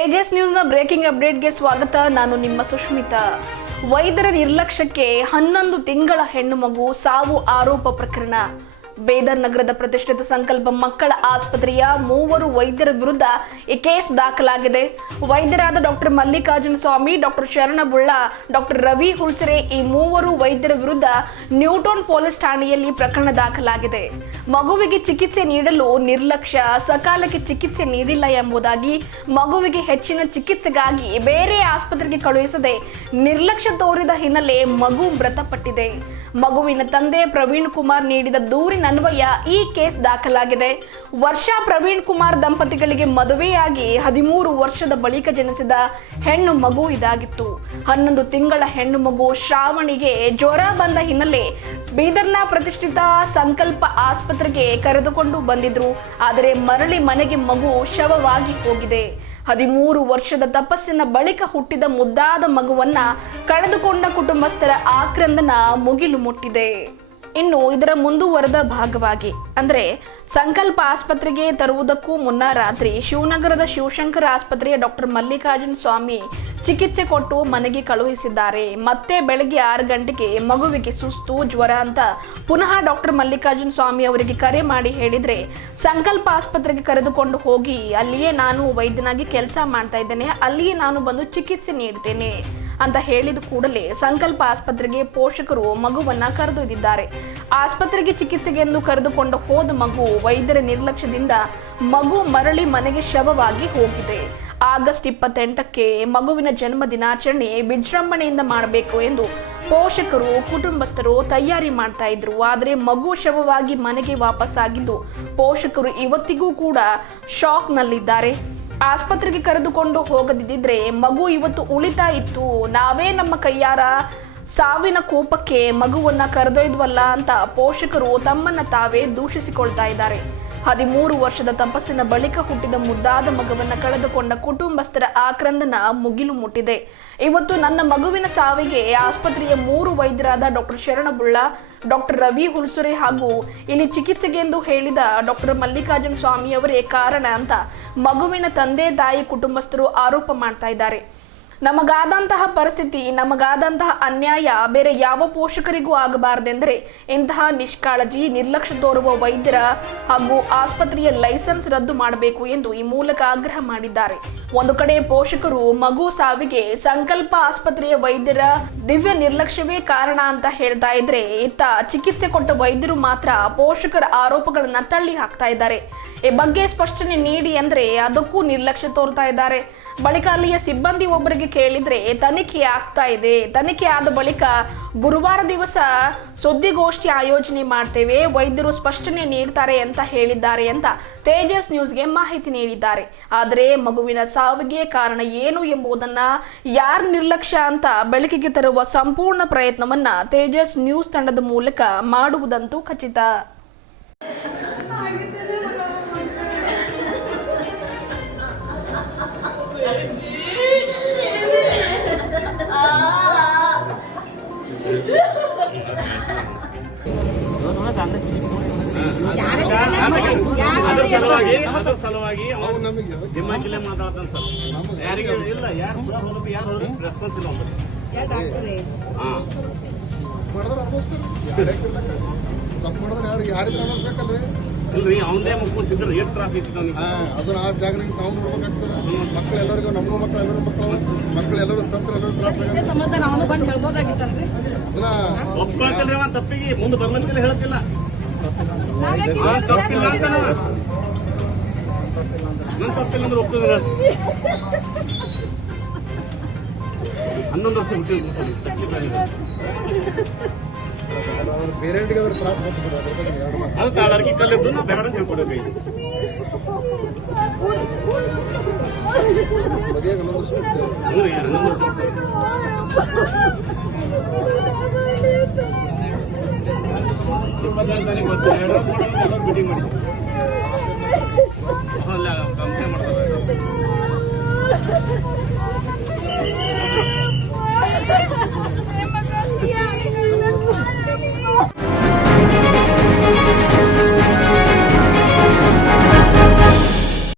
Tejas ನ್ಯೂಸ್ನ breaking ಅಪ್ಡೇಟ್ಗೆ ಸ್ವಾಗತ. ನಾನು ನಿಮ್ಮ ಸುಷ್ಮಿತಾ. ವೈದ್ಯರ ನಿರ್ಲಕ್ಷ್ಯಕ್ಕೆ 11 ತಿಂಗಳ ಹೆಣ್ಣು ಮಗು ಸಾವು ಆರೋಪ ಪ್ರಕರಣ. ಬೇದರ್ ನಗರದ ಪ್ರತಿಷ್ಠಿತ ಸಂಕಲ್ಪ ಮಕ್ಕಳ ಆಸ್ಪತ್ರೆಯ 3 ವೈದ್ಯರ ವಿರುದ್ಧ ಈ ಕೇಸ್ ದಾಖಲಾಗಿದೆ. ವೈದ್ಯರಾದ ಡಾಕ್ಟರ್ ಮಲ್ಲಿಕಾರ್ಜುನ ಸ್ವಾಮಿ, ಡಾಕ್ಟರ್ ಶರಣ ಬುಳ್ಳ, ಡಾಕ್ಟರ್ ರವಿ ಹುಲ್ಸರೆ ಈ 3 ವೈದ್ಯರ ವಿರುದ್ಧ ನ್ಯೂಟೌನ್ ಪೊಲೀಸ್ ಠಾಣೆಯಲ್ಲಿ ಪ್ರಕರಣ ದಾಖಲಾಗಿದೆ. ಮಗುವಿಗೆ ಚಿಕಿತ್ಸೆ ನೀಡಲು ನಿರ್ಲಕ್ಷ್ಯ, ಸಕಾಲಕ್ಕೆ ಚಿಕಿತ್ಸೆ ನೀಡಿಲ್ಲ ಎಂಬುದಾಗಿ ಮಗುವಿಗೆ ಹೆಚ್ಚಿನ ಚಿಕಿತ್ಸೆಗಾಗಿ ಬೇರೆ ಆಸ್ಪತ್ರೆಗೆ ಕಳುಹಿಸದೆ ನಿರ್ಲಕ್ಷ್ಯ ತೋರಿದ ಹಿನ್ನೆಲೆ ಮಗು ಮೃತಪಟ್ಟಿದೆ. ಮಗುವಿನ ತಂದೆ ಪ್ರವೀಣ್ ಕುಮಾರ್ ನೀಡಿದ ದೂರಿನನ್ವಯ ಈ ಕೇಸ್ ದಾಖಲಾಗಿದೆ. ವರ್ಷಾ ಪ್ರವೀಣ್ ಕುಮಾರ್ ದಂಪತಿಗಳಿಗೆ ಮದುವೆಯಾಗಿ 13 ವರ್ಷದ ಬಳಿಕ ಜನಿಸಿದ ಹೆಣ್ಣು ಮಗು ಇದಾಗಿತ್ತು. 11 ತಿಂಗಳ ಹೆಣ್ಣು ಮಗು ಶ್ರಾವಣಿಗೆ ಜ್ವರ ಬಂದ ಹಿನ್ನೆಲೆ ಬೀದರ್ನ ಪ್ರತಿಷ್ಠಿತ ಸಂಕಲ್ಪ ಆಸ್ಪತ್ರೆಗೆ ಕರೆದುಕೊಂಡು ಬಂದಿದ್ರು. ಆದರೆ ಮರಳಿ ಮನೆಗೆ ಮಗು ಶವವಾಗಿ ಹೋಗಿದೆ. 13 ವರ್ಷದ ತಪಸ್ಸಿನ ಬಳಿಕ ಹುಟ್ಟಿದ ಮುದ್ದಾದ ಮಗುವನ್ನ ಕಳೆದುಕೊಂಡ ಕುಟುಂಬಸ್ಥರ ಆಕ್ರಂದನ ಮುಗಿಲು ಮುಟ್ಟಿದೆ. ಇನ್ನು ಇದರ ಮುಂದುವರೆದ ಭಾಗವಾಗಿ ಅಂದ್ರೆ ಸಂಕಲ್ಪ ಆಸ್ಪತ್ರೆಗೆ ತರುವುದಕ್ಕೂ ಮುನ್ನ ರಾತ್ರಿ ಶಿವನಗರದ ಶಿವಶಂಕರ ಆಸ್ಪತ್ರೆಯ ಡಾಕ್ಟರ್ ಮಲ್ಲಿಕಾರ್ಜುನ ಸ್ವಾಮಿ ಚಿಕಿತ್ಸೆ ಕೊಟ್ಟು ಮನೆಗೆ ಕಳುಹಿಸಿದ್ದಾರೆ. ಮತ್ತೆ ಬೆಳಗ್ಗೆ 6 ಗಂಟೆಗೆ ಮಗುವಿಗೆ ಸುಸ್ತು, ಜ್ವರ ಅಂತ ಪುನಃ ಡಾಕ್ಟರ್ ಮಲ್ಲಿಕಾರ್ಜುನ ಸ್ವಾಮಿ ಅವರಿಗೆ ಕರೆ ಮಾಡಿ ಹೇಳಿದ್ರೆ ಸಂಕಲ್ಪ ಆಸ್ಪತ್ರೆಗೆ ಕರೆದುಕೊಂಡು ಹೋಗಿ ಅಲ್ಲಿಯೇ ನಾನು ವೈದ್ಯನಾಗಿ ಕೆಲಸ ಮಾಡ್ತಾ ಇದ್ದೇನೆ, ಅಲ್ಲಿಯೇ ನಾನು ಬಂದು ಚಿಕಿತ್ಸೆ ನೀಡ್ತೇನೆ ಅಂತ ಹೇಳಿದ ಕೂಡಲೇ ಸಂಕಲ್ಪ ಆಸ್ಪತ್ರೆಗೆ ಪೋಷಕರು ಮಗುವನ್ನ ಕರೆದೊಯ್ದಿದ್ದಾರೆ. ಆಸ್ಪತ್ರೆಗೆ ಚಿಕಿತ್ಸೆಗೆಂದು ಕರೆದುಕೊಂಡು ಹೋದ ಮಗು ವೈದ್ಯರ ನಿರ್ಲಕ್ಷ್ಯದಿಂದ ಮಗು ಮರಳಿ ಮನೆಗೆ ಶವವಾಗಿ ಹೋಗಿದೆ. ಆಗಸ್ಟ್ 28ಕ್ಕೆ ಮಗುವಿನ ಜನ್ಮ ದಿನಾಚರಣೆ ವಿಜೃಂಭಣೆಯಿಂದ ಮಾಡಬೇಕು ಎಂದು ಪೋಷಕರು, ಕುಟುಂಬಸ್ಥರು ತಯಾರಿ ಮಾಡ್ತಾ ಇದ್ರು. ಆದರೆ ಮಗು ಶವವಾಗಿ ಮನೆಗೆ ವಾಪಸ್ಸಾಗಿದ್ದು ಪೋಷಕರು ಇವತ್ತಿಗೂ ಕೂಡ ಶಾಕ್ನಲ್ಲಿದ್ದಾರೆ. ಆಸ್ಪತ್ರೆಗೆ ಕರೆದುಕೊಂಡು ಹೋಗದಿದ್ದರೆ ಮಗು ಇವತ್ತು ಉಳಿತಾ ಇತ್ತು, ನಾವೇ ನಮ್ಮ ಕೈಯಾರ ಸಾವಿನ ಕೋಪಕ್ಕೆ ಮಗುವನ್ನ ಕರೆದೊಯ್ದ್ವಲ್ಲ ಅಂತ ಪೋಷಕರು ತಮ್ಮನ್ನ ತಾವೇ ದೂಷಿಸಿಕೊಳ್ತಾ ಇದ್ದಾರೆ. 13 ವರ್ಷದ ತಪಸ್ಸಿನ ಬಳಿಕ ಹುಟ್ಟಿದ ಮುದ್ದಾದ ಮಗುವನ್ನ ಕಳೆದುಕೊಂಡ ಕುಟುಂಬಸ್ಥರ ಆಕ್ರಂದನ ಮುಗಿಲು ಮುಟ್ಟಿದೆ. ಇವತ್ತು ನನ್ನ ಮಗುವಿನ ಸಾವಿಗೆ ಆಸ್ಪತ್ರೆಯ 3 ವೈದ್ಯರಾದ ಡಾಕ್ಟರ್ ಶರಣ ಬುಳ್ಳ, ಡಾಕ್ಟರ್ ರವಿ ಹುಲ್ಸುರೆ ಹಾಗೂ ಇಲ್ಲಿ ಚಿಕಿತ್ಸೆಗೆಂದು ಹೇಳಿದ ಡಾಕ್ಟರ್ ಮಲ್ಲಿಕಾರ್ಜುನ ಸ್ವಾಮಿ ಅವರೇ ಕಾರಣ ಅಂತ ಮಗುವಿನ ತಂದೆ ತಾಯಿ ಕುಟುಂಬಸ್ಥರು ಆರೋಪ ಮಾಡ್ತಾ ಇದ್ದಾರೆ. ನಮಗಾದಂತಹ ಪರಿಸ್ಥಿತಿ, ನಮಗಾದಂತಹ ಅನ್ಯಾಯ ಬೇರೆ ಯಾವ ಪೋಷಕರಿಗೂ ಆಗಬಾರದೆಂದರೆ ಇಂತಹ ನಿಷ್ಕಾಳಜಿ, ನಿರ್ಲಕ್ಷ್ಯ ತೋರುವ ವೈದ್ಯರ ಹಾಗೂ ಆಸ್ಪತ್ರೆಯ ಲೈಸೆನ್ಸ್ ರದ್ದು ಮಾಡಬೇಕು ಎಂದು ಈ ಮೂಲಕ ಆಗ್ರಹ ಮಾಡಿದ್ದಾರೆ. ಒಂದು ಕಡೆ ಪೋಷಕರು ಮಗು ಸಾವಿಗೆ ಸಂಕಲ್ಪ ಆಸ್ಪತ್ರೆಯ ವೈದ್ಯರ ದಿವ್ಯ ನಿರ್ಲಕ್ಷ್ಯವೇ ಕಾರಣ ಅಂತ ಹೇಳ್ತಾ ಇದ್ರೆ, ಇತ್ತ ಚಿಕಿತ್ಸೆ ಕೊಟ್ಟ ವೈದ್ಯರು ಮಾತ್ರ ಪೋಷಕರ ಆರೋಪಗಳನ್ನ ತಳ್ಳಿ ಹಾಕ್ತಾ ಇದ್ದಾರೆ. ಈ ಬಗ್ಗೆ ಸ್ಪಷ್ಟನೆ ನೀಡಿ ಅಂದ್ರೆ ಅದಕ್ಕೂ ನಿರ್ಲಕ್ಷ್ಯ ತೋರ್ತಾ ಇದ್ದಾರೆ. ಬಳಿಕ ಅಲ್ಲಿಯ ಸಿಬ್ಬಂದಿ ಒಬ್ಬರಿಗೆ ಕೇಳಿದ್ರೆ ತನಿಖೆ ಆಗ್ತಾ ಇದೆ, ತನಿಖೆ ಆದ ಬಳಿಕ ಗುರುವಾರ ದಿವಸ ಸುದ್ದಿಗೋಷ್ಠಿ ಆಯೋಜನೆ ಮಾಡ್ತೇವೆ, ವೈದ್ಯರು ಸ್ಪಷ್ಟನೆ ನೀಡ್ತಾರೆ ಅಂತ ಹೇಳಿದ್ದಾರೆ ಅಂತ ತೇಜಸ್ ನ್ಯೂಸ್ಗೆ ಮಾಹಿತಿ ನೀಡಿದ್ದಾರೆ. ಆದರೆ ಮಗುವಿನ ಸಾವಿಗೆ ಕಾರಣ ಏನು ಎಂಬುದನ್ನ ಯಾರ ನಿರ್ಲಕ್ಷ್ಯ ಅಂತ ಬೆಳಕಿಗೆ ತರುವ ಸಂಪೂರ್ಣ ಪ್ರಯತ್ನವನ್ನ ತೇಜಸ್ ನ್ಯೂಸ್ ತಂಡದ ಮೂಲಕ ಮಾಡುವುದಂತೂ ಖಚಿತ. ಅದ್ರ ಸಲುವಾಗಿ ನಿಮ್ಮ ಜಿಲ್ಲೆ ಮಾತಾಡ್ತಾನೆ ಸರ್. ಯಾರಿಗೆ ಇಲ್ಲ, ಯಾರು ಯಾರು ರೆಸ್ಪಾನ್ಸ್ ಇಲ್ಲ. ಇಲ್ರಿ, ಅವನದೇ ಮುಗಿಸಿದ್ರೆ ಎಷ್ಟು ತ್ರಾಸ ಐತಿ ಅವನಿಗೆ. ಅದನ್ನ ಆ ಜಾಗ ನಾವು ನೋಡ್ಬೇಕಾಗ್ತದೆ. ಮಕ್ಕಳು ಎಲ್ಲರಿಗೂ, ನಮಗೂ ಮಕ್ಕಳು ಎಲ್ಲರೂ ಮಕ್ಕಳು ಸತ್ರ ಎಲ್ಲರೂ ತ್ರಾಸ ಒಪ್ಕೊಳ್ತಿಲ್ರಿ ಅವ ತಪ್ಪಿಗೆ, ಮುಂದೆ ಬರ್ಲಂತಿಲ್ಲ, ಹೇಳತ್ತಿಲ್ಲ. ತಪ್ಪಿಲ್ಲ ಅಂತ ನನ್ ತಪ್ಪಿಲ್ಲ ಅಂದ್ರೆ ಒಪ್ಪಿದ್ರ 11 ವರ್ಷ ಹುಟ್ಟಿದ್ರು ಸರ್. ಪೇರೆಂಟ್ಗೆ ಅದ್ರ ತ್ರಾಸ ಅದು ತಾಳರ್ಗಿ ಕಲ್ಲಿದ್ದು ನಾವು ಬೇಡ ಅಂತ ಹೇಳ್ಕೊಡ್ಬೇಕು. ಹ್ಞೂ 11 ವರ್ಷ 24 ತಾರೀಕು ಗೊತ್ತು. 2 ಮೀಟಿಂಗ್ ಮಾಡಿದ್ವಿ. ಅಲ್ಲ ಕಂಪ್ಲೇಂಟ್ ಮಾಡ್ತಾರೆ.